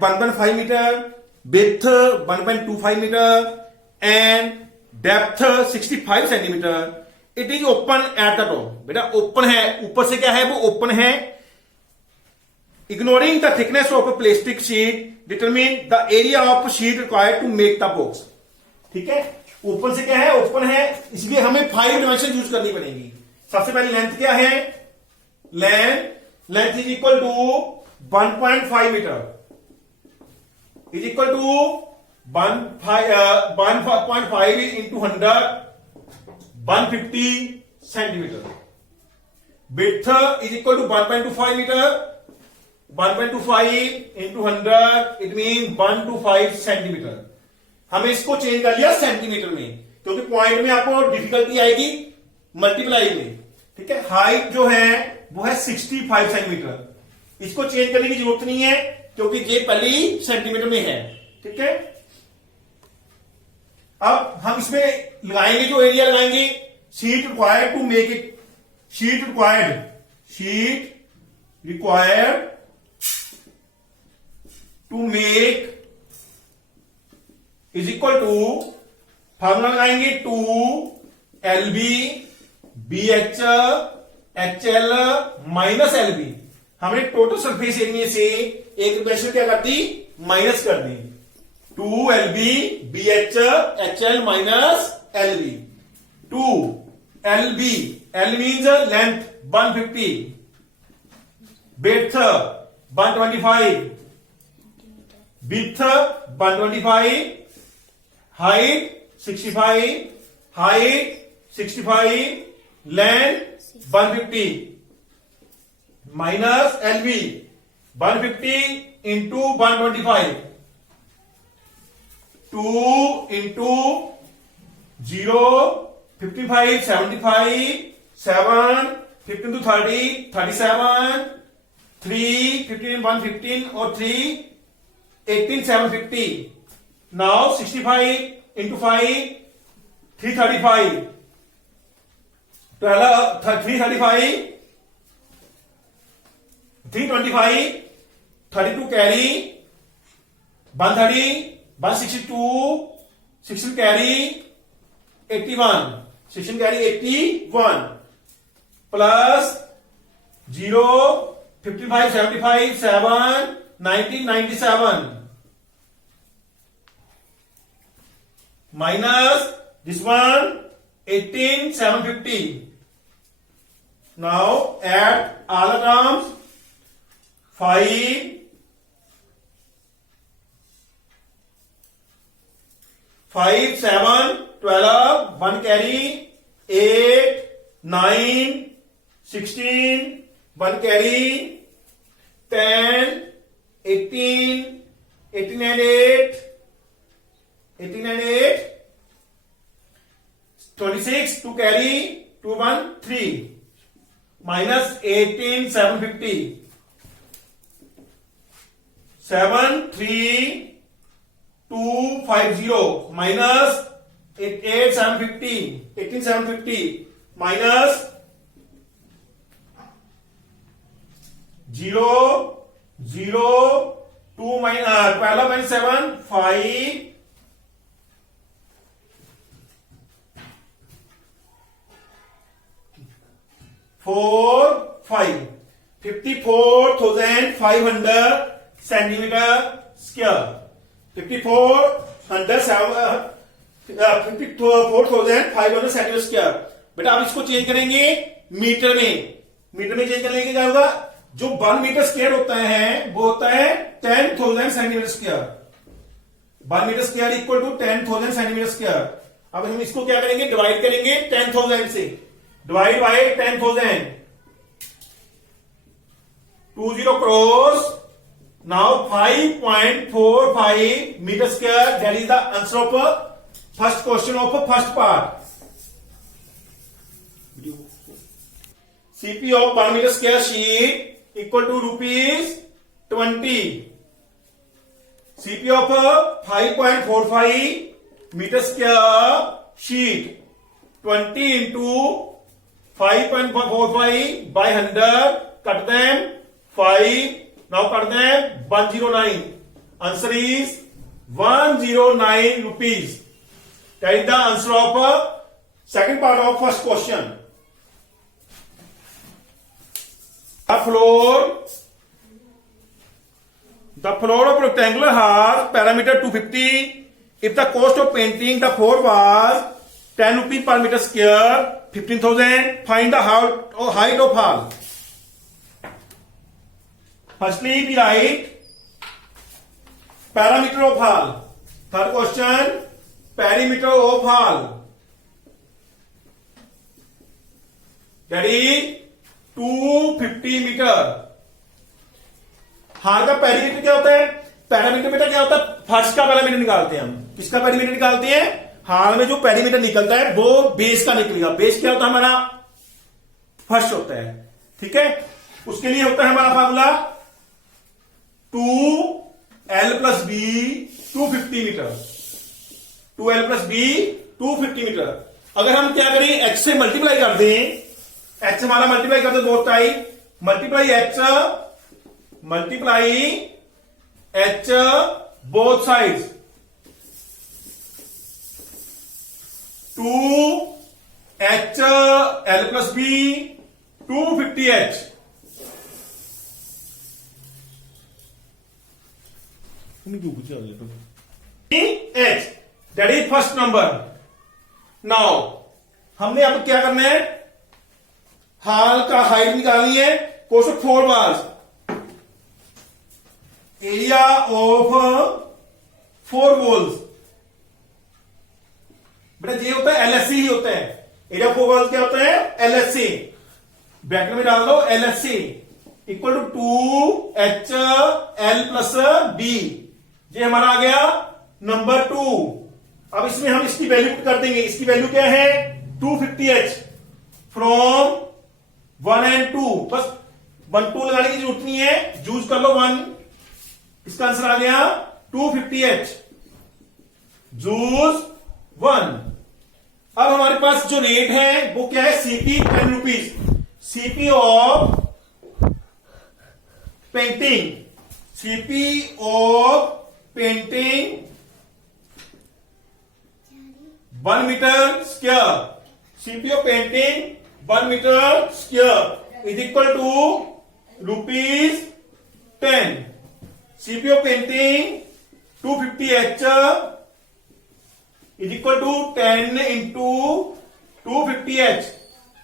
1.5 meter, width 1.25 meter, and depth 65 centimeter. It is open at the top. बेटा open है, ऊपर से क्या है, वो ओपन है. Ignoring the thickness of a plastic sheet, determine the area of sheet required to make the box. ठीक है, ऊपर से क्या है, ओपन है, इसलिए हमें 5 डायमेंशन यूज करनी पड़ेगी. सबसे पहले लेंथ क्या है, length is equal to 1.5 metre is equal to 1.5 into 100 150 centimetre. Width is equal to 1.25 metre 1.25 into 100 it mean 125 centimetre. हमने इसको चेंज कर लिया सेंटीमीटर में, क्योंकि पॉइंट में आपको डिफिकल्टी आएगी मल्टीप्लाई में. ठीक है, हाइट जो है वो है 65 सेंटीमीटर. इसको चेंज करने की जरूरत नहीं है, क्योंकि ये पहले ही सेंटीमीटर में है. ठीक है, अब हम इसमें लगाएंगे, जो एरिया लगाएंगे, sheet required to make it, sheet required to make is equal to, formula लगाएंगे 2 LB BH HL minus LB. हमने टोटल सरफेस एरिया से एक रिलेशन क्या कर दी, माइनस कर दी. 2 LB BH HL minus LB. 2 LB, L means length 150, width 125, width 125, height 65, length 150 minus LB 150 into 125, 2 into 0 55 75 7 15 to 30 37 3 15 115 और 3 18 750. Now 65 into 5 335 335 325 32 carry 130 162 16 carry 81 16 carry 81 plus 0 55 75 7 1997 minus this one 18 750. Now add all the terms. 5 7 12 1 carry 8 9 16 1 carry 10 18 18 and 8 18 and 8 26 2 carry 2 1 3 minus 18 750 7 3 2 50 minus 8 750 18 750 minus 0 0 2 minus 12 minus 7 5 4 5 54,500 centimetre square. 54,500 centimetre square. बेटा आप इसको change करेंगे metre में. Metre में change करने के क्या होगा, जो 1 मीटर स्क्वायर होता है वो होता है 10,000 centimetre square. 1 metre square equal to 10,000 centimetre square. अब हम इसको क्या करेंगे, डिवाइड करेंगे 10,000 से. Divide by 10,000 20 cross. Now 5.45 metre square. That is the answer of first question of first part. CP of 1 meter square sheet equal to ₹20. CP of 5.45 meter square sheet 20 into 5.45 by 100. Cut them 5. Now cut them 109. Answer is 109 rupees. That is the answer of second part of first question. The floor of rectangular has parameter 250. If the cost of painting the floor was 10 rupees per meter square, 15,000, find the height of hall. Firstly, we write parameter of hall. Third question, perimeter of hall. That is 250 metre. Hall का perimeter क्या होता है? Parameter बेटा क्या होता है? फर्श का पैरामीटर निकालते हैं हम. किसका पैरामीटर निकालते हैं? हाल में जो पैरीमीटर निकलता है वो बेस का निकलेगा. बेस क्या होता है हमारा? फर्श होता है. ठीक है, उसके लिए होता है हमारा formula 2L plus B 250 metre. 2L plus B 250 metre. अगर हम क्या करें, H से मल्टीप्लाई कर दें, H हमारा मल्टीप्लाई करते both type, multiply H both sides. 2HL plus B 250H. H that is first number. Now हमने अब क्या करना है, हाल का हाइट निकालनी है. Cost of 4 bars, area of 4 walls. बेटा ये होता है LSC ही होता है. एरिया ऑफ 4 वॉल्स क्या होता है? LSC. ब्रैकेट में डाल दो LSC equal to 2HL plus B. ये हमारा आ गया नंबर 2. अब इसमें हम इसकी वैल्यू पुट कर देंगे. इसकी वैल्यू क्या है? 250H from 1 and 2. बस 1 2 लगाने की जरूरत नहीं है, यूज कर लो 1. इसका आंसर आ गया 250H. जूज 1. अब हमारे पास जो रेट है वो क्या है? CP 10 rupees. CP of painting, CP of painting 1 metre square. CP of painting 1 metre square is equal to ₹10. CP of painting 250H is equal to 10 into 250H.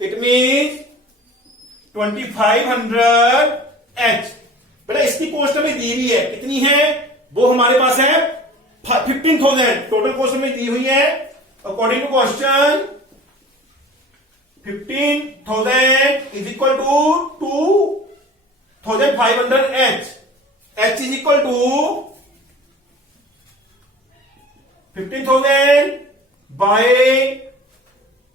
It means 2500H. बेटा इसकी cost हमें दी हुई है, कितनी है? वो हमारे पास है 15,000. टोटल कॉस्ट हमें दी हुई है according to question 15,000 is equal to 2,500H. H is equal to 15,000 by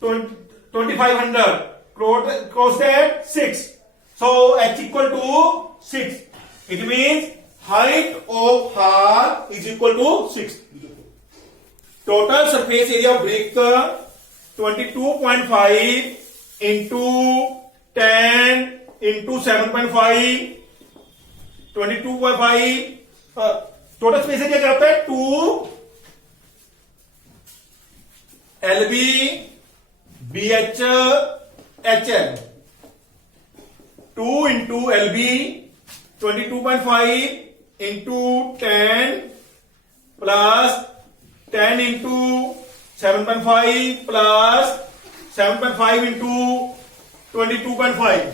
2,500. Cross that 6. So H equal to 6. It means height of hall is equal to 6. Total surface area of brick 22.5 into 10 into 7.5 22.5. Total space area क्या होता है? 2LB BH HL. 2 into LB 22.5 into 10 plus 10 into 7.5 plus 7.5 into 22.5.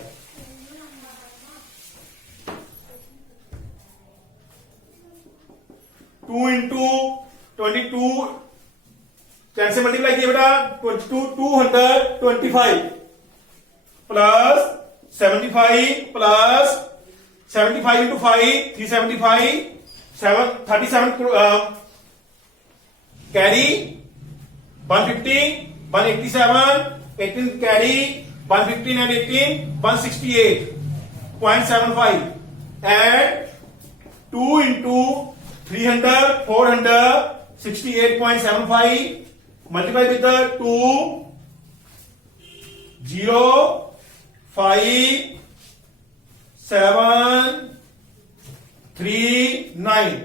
2 into 22 10 से multiply किया बेटा 225 plus 75 plus 75 into 5 375 37 carry 150 187 18 carry 115 and 18 168.75 add 2 into 300 468.75 multiply with the 2 0 5 7 3 9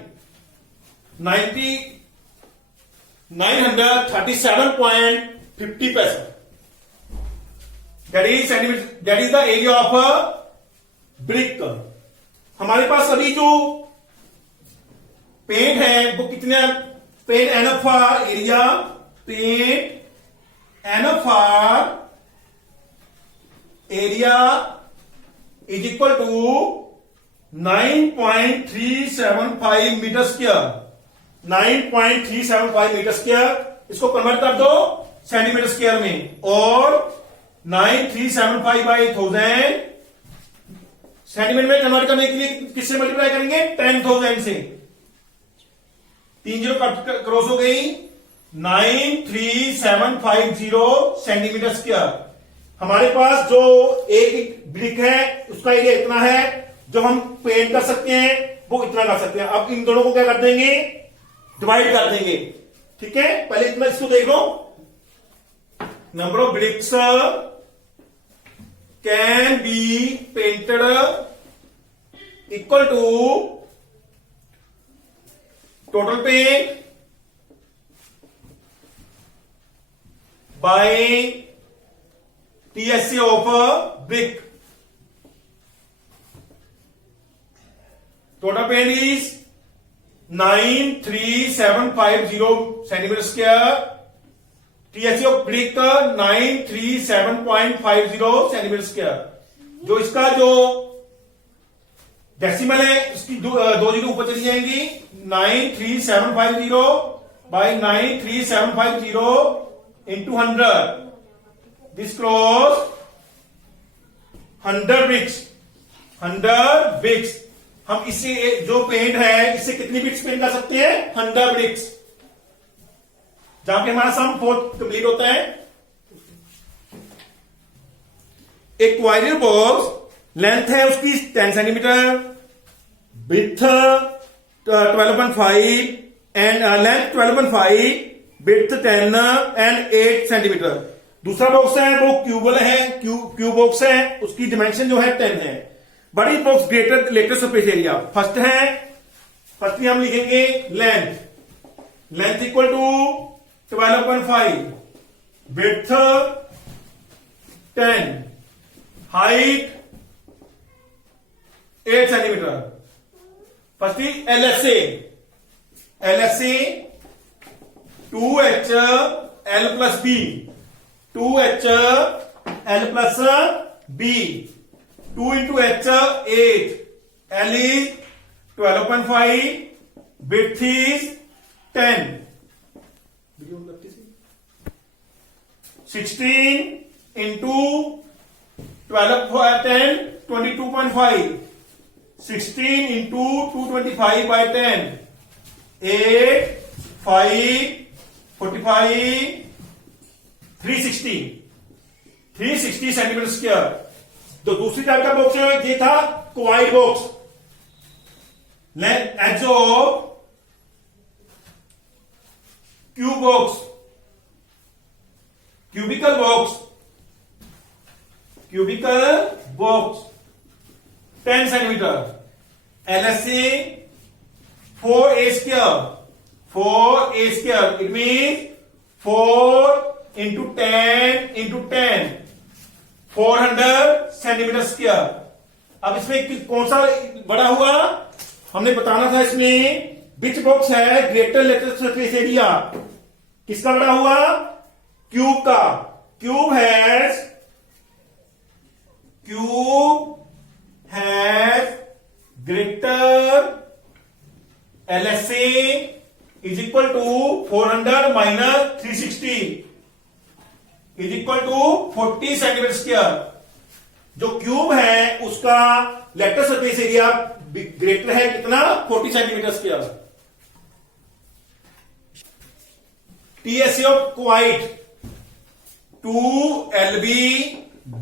937.50 पैसा। That is centimetre, that is the area of a brick. हमारे पास अभी जो paint है वो कितने, paint NFR area, paint NFR area is equal to 9.375 metre square. 9.375 metre square, इसको convert कर दो सेंटीमीटर स्क्वायर में, और 9375 बाई 1000 सेंटीमीटर में कन्वर्ट करने के लिए किससे मल्टीप्लाई करेंगे, 10,000 से। 3 जीरो क्रॉस हो गई, 93750 सेंटीमीटर स्क्वायर। हमारे पास जो एक ब्रिक है उसका एरिया इतना है, जो हम पेंट कर सकते हैं वो इतना कर सकते हैं। अब इन दोनों को क्या कर देंगे, डिवाइड कर देंगे। ठीक है, पहले इतना इसको देख लो, number of bricks can be painted equal to total paint by TSA of a brick. Total paint is 93750 centimeter square. TSA of brick 937.50 centimeter square. जो इसका जो डेसिमल है उसकी दो जीरो ऊपर चली जाएंगी, 93750 by 93750 into 100, this cross 100 bricks. 100 bricks, हम इससे जो पेंट है इससे कितनी ब्रिक्स पेंट कर सकते हैं, 100 ब्रिक्स। जहां पे हमारा सम 4 कंप्लीट होता है। एक क्वाड्रेटिक बॉक्स, लेंथ है उसकी 10 centimetre, width 12.5 and length 12.5, width 10 and 8 centimetre. दूसरा बॉक्स है वो क्यूबल है, क्यूब बॉक्स है, उसकी डिमेंशन जो है 10 है। बड़ी box greater lateral surface area, first हम लिखेंगे length equal to 12.5, width 10, height 8 centimetre. First LSA 2HL plus B, 2HL plus B, 2 into H 8, L is 12.5, width is 10, 16 into 12 10 22.5, 16 into 225 by 10, 8 5 45 360 centimetre square. तो दूसरी type का box है, ये था cuboid box. Edge of cube box, cubical box 10 centimetre. LSA 4A square, it means 4 into 10 400 centimetre square. अब इसमें कौन सा बड़ा हुआ, हमने बताना था इसमें विच बॉक्स है ग्रेटर लेटर सरफेस एरिया, किसका बड़ा हुआ, क्यूब का। Cube has greater LSA is equal to 400 minus 360 is equal to 40 centimetre square. जो क्यूब है उसका लेटर सरफेस एरिया ग्रेटर है कितना, 40 centimetre square. TSA of quite 2LB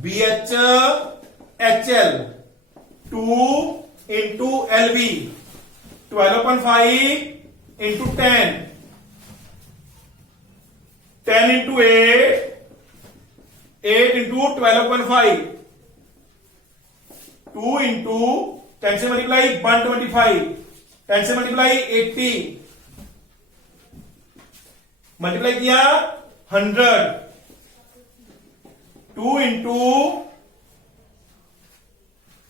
BH HL 2 into LB 12.5 into 10 into 8 into 12.5, 2 into 10 से multiply 125, 10 से multiply 80, multiply किया 100, 2 into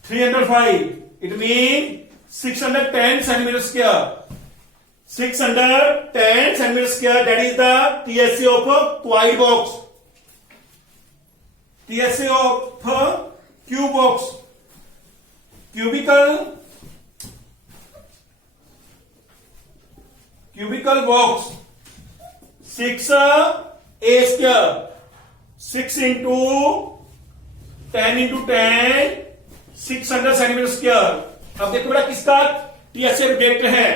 305, it mean 610 centimetre square, 610 centimetre square, that is the TSA of quad box, TSA of cube box, cubical box, 6A square, 6 into 10 into 10, 600 centimetre square. अब देखो बेटा किसका TSA greater है,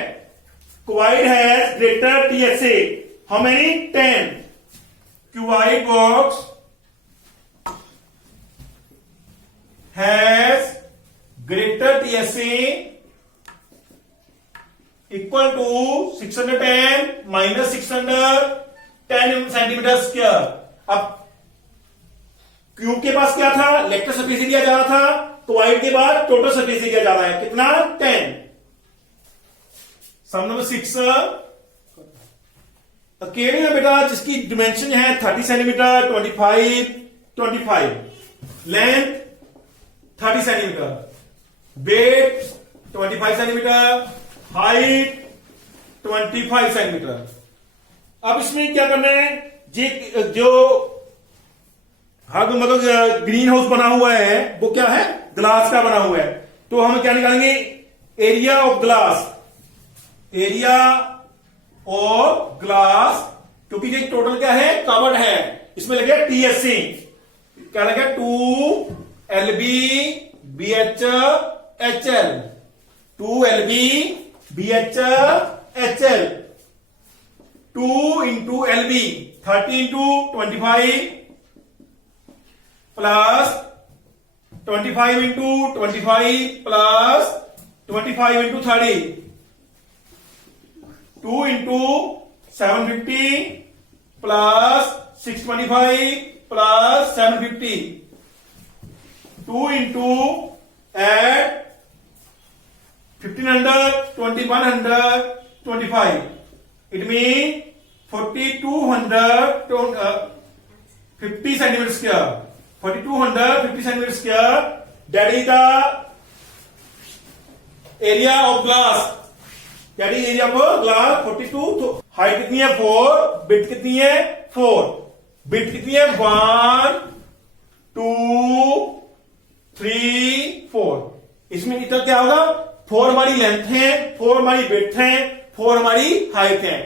quad है greater TSA, how many 10, quad box has greater TSA equal to 610 minus 610 centimetre square. अब cube के पास क्या था, लेक्टर सरफेस एरिया जा रहा था, क्वाड के बाद टोटल सरफेस एरिया जा रहा है, कितना 10। सम नंबर 6 अकेले है बेटा जिसकी डिमेंशन है 30 centimetre, 25, length 30 centimetre, width 25 centimetre, height 25 centimetre. अब इसमें क्या करना है, जो मतलब ग्रीन हाउस बना हुआ है वो क्या है, ग्लास का बना हुआ है, तो हम क्या निकालेंगे, एरिया ऑफ ग्लास, क्योंकि ये टोटल क्या है, कवर्ड है, इसमें लगे TSA, क्या लगे 2LB BHL, 2LB BHL, 2 into LB 30 into 25 plus 25 into 25 plus 25 into 30, 2 into 750 plus 625 plus 750, 2 into eight 1500 2125, it mean 4250 centimetre square, 4250 centimetre square, that is the area of glass, that is area of glass 42। Height कितनी है 4, bit कितनी है 4, bit कितनी है 1 2 3 4, इसमें इतना क्या होगा, 4 हमारी लेंथ है, 4 हमारी विड्थ है, 4 हमारी हाइट है,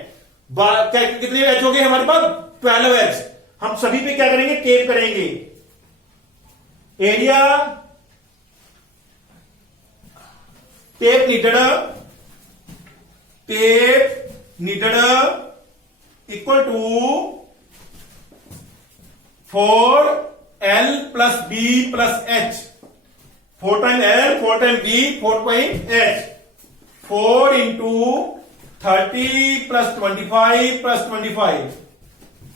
कितने एज हो गए हमारे पास 12 एज। हम सभी पे क्या करेंगे, टेप करेंगे, area tape needed equal to 4L plus B plus H, 4 time L 4 time B 4 time H, 4 into 30 plus 25 plus 25,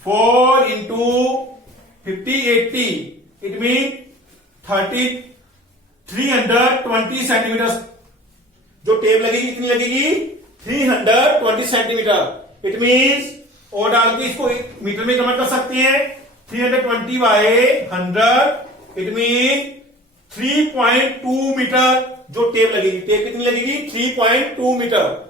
4 into 50 80, it mean 320 centimetre. जो टेप लगेगी कितनी लगेगी, 320 सेंटीमीटर, इट मीन्स और डाल के इसको मीटर में कन्वर्ट कर सकते हैं, 320 बाय 100, इट मीन 3.2 मीटर जो टेप लगेगी, टेप कितनी लगेगी 3.2 मीटर।